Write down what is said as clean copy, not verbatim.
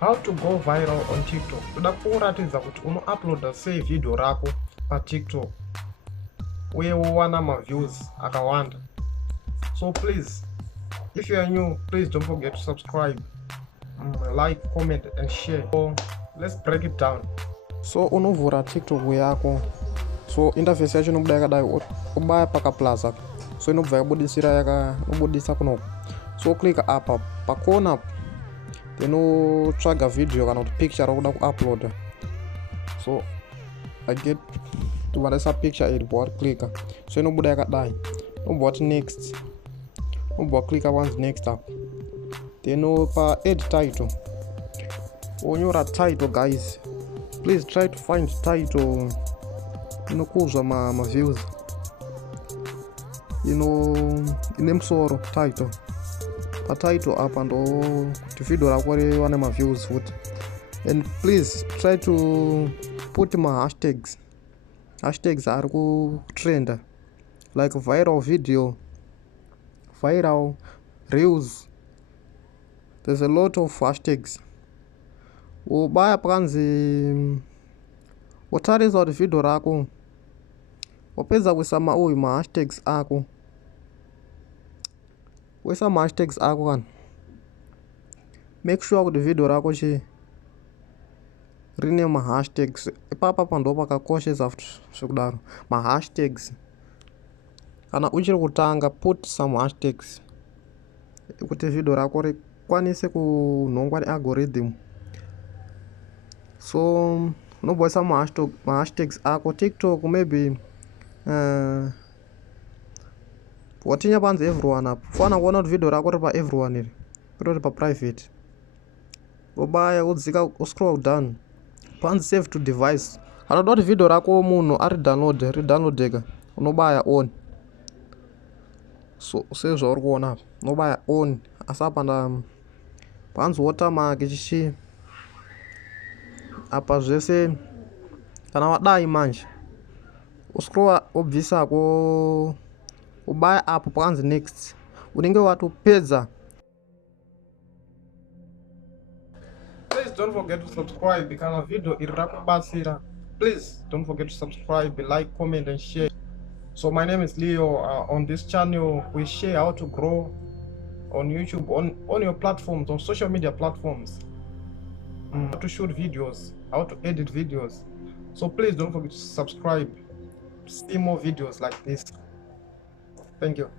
How to go viral on TikTok. Toda kuratidza kuti unouploada sei video rako paTikTok uye wowana maviews akawanda. So please, if you are new, please don't forget to subscribe, like, comment and share. So let's break it down. So unovhura TikTok yako. So interface yacho inobuda yakadai, ubaya pakaplaza. So inobva yabudisira yakabudisa kuno. So click apa pakona, then utsvaga video kana kuti picture rakuda kuuploada. So I get to varesa picture iripo click. So inobuda yakadai. Unobva wati next. Unobva click once next up. Then pa add title. Onyora title, guys. Please try to find title inokuza ma views. Inemsoro title. Pa title apa ndo kuti video rako riwane ma views futhi. And please try to put my hashtags. Hashtags are ku trend like viral video, viral reels. There's a lot of hashtags. Ubaya pakanzi utarisa kuti video rako wapedza kuisa ma hashtags ako. Kuisa ma hashtags ako kana, make sure kuti video rako rine ma hashtags. Ipapa pando pakakoshesa zvekudaro ma hashtags. Kana uchiri kutanga, put some hashtags kuti video rako rikwanise kunhongwa nealgorithm. So unobhoisa ma hashtags ako. TikTok maybe watinya panzi everyone apo. Fana kuona kuti video rako ripa everyone iri, ritori pa private. Ubaya udzika uscroll down panzi save to device. Anoda kuti video rako munhu ari downloadeka, unobaya on. So sezvauri kuona apa, unobaya on. Asi apa panzi watermark chichi apa zvese. Kana wadai manje uscroll obvisako, ubaya apo pakanzi next, unenge watopedza. Please don't forget to subscribe kana video iri rakubatsira. Please don't forget to subscribe, like, comment and share. So my name is Leo. On this channel we share how to grow on YouTube, on your platforms, on social media platforms, how to shoot videos, how to edit videos. So please don't forget to subscribe to see more videos like this. Thank you.